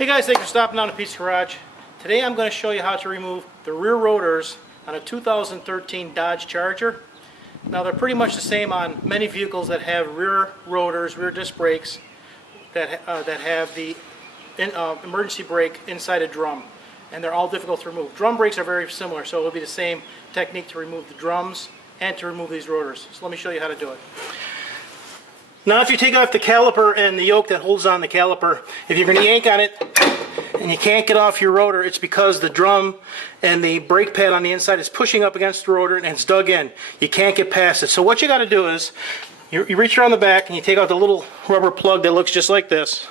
Hey guys, thanks for stopping down to Pete's Garage. Today I'm going to show you how to remove the rear rotors on a 2013 Dodge Charger. Now they're pretty much the same on many vehicles that have rear rotors, rear disc brakes, that have the emergency brake inside a drum. And they're all difficult to remove. Drum brakes are very similar, so it'll be the same technique to remove the drums and to remove these rotors. So let me show you how to do it. Now if you take off the caliper and the yoke that holds on the caliper, if you're going to yank on it and you can't get off your rotor, it's because the drum and the brake pad on the inside is pushing up against the rotor and it's dug in. You can't get past it. So what you got to do is you reach around the back and you take out the little rubber plug that looks just like this.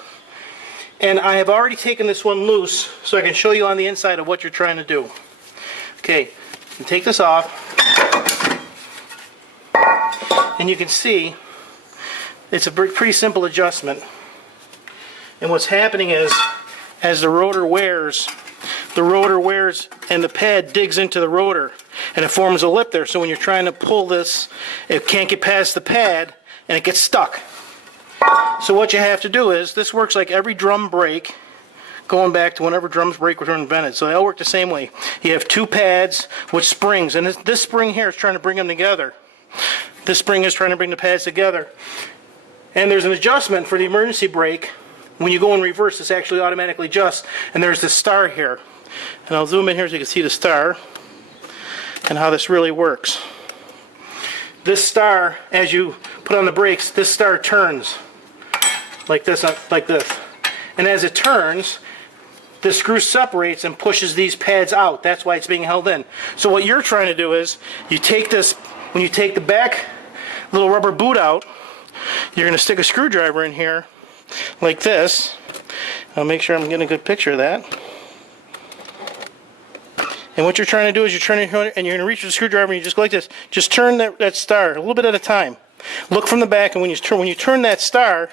And I have already taken this one loose so I can show you on the inside of what you're trying to do. Okay, you take this off and you can see it's a pretty simple adjustment. And what's happening is, as the rotor wears and the pad digs into the rotor and it forms a lip there. So when you're trying to pull this, it can't get past the pad and it gets stuck. So what you have to do is, this works like every drum brake, going back to whenever drums brake were invented. So they all work the same way. You have two pads with springs, and this spring here is trying to bring them together. This spring is trying to bring the pads together. And there's an adjustment for the emergency brake. When you go in reverse, this actually automatically adjusts. And there's this star here. And I'll zoom in here so you can see the star and how this really works. This star, as you put on the brakes, this star turns like this, and as it turns, the screw separates and pushes these pads out. That's why it's being held in. So what you're trying to do is, you take this, when you take the back little rubber boot out, you're going to stick a screwdriver in here like this. I'll make sure I'm getting a good picture of that. And what you're trying to do is you're going to reach the screwdriver and you just go like this. Just turn that star a little bit at a time. Look from the back, and when you turn that star,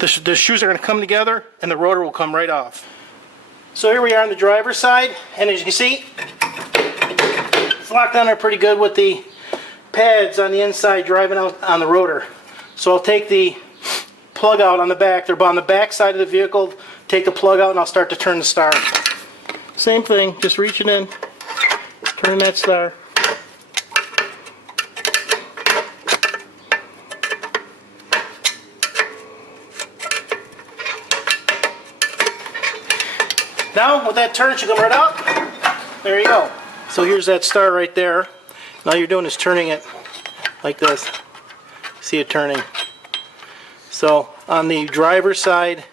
the shoes are going to come together and the rotor will come right off. So here we are on the driver's side, and as you can see, it's locked down there pretty good with the pads on the inside driving out on the rotor. So I'll take the plug out on the back. They're on the back side of the vehicle. Take the plug out and I'll start to turn the star. Same thing, just reaching in, turn that star. Now with that turn, it should come right out. There you go. So here's that star right there. All you're doing is turning it like this. See it turning. So on the driver's side,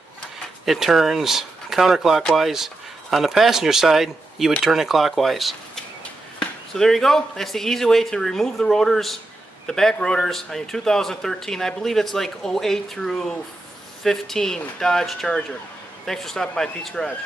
it turns counterclockwise. On the passenger side, you would turn it clockwise. So there you go. That's the easy way to remove the rotors, the back rotors, on your 2013, I believe it's like 08 through 15 Dodge Charger. Thanks for stopping by Pete's Garage.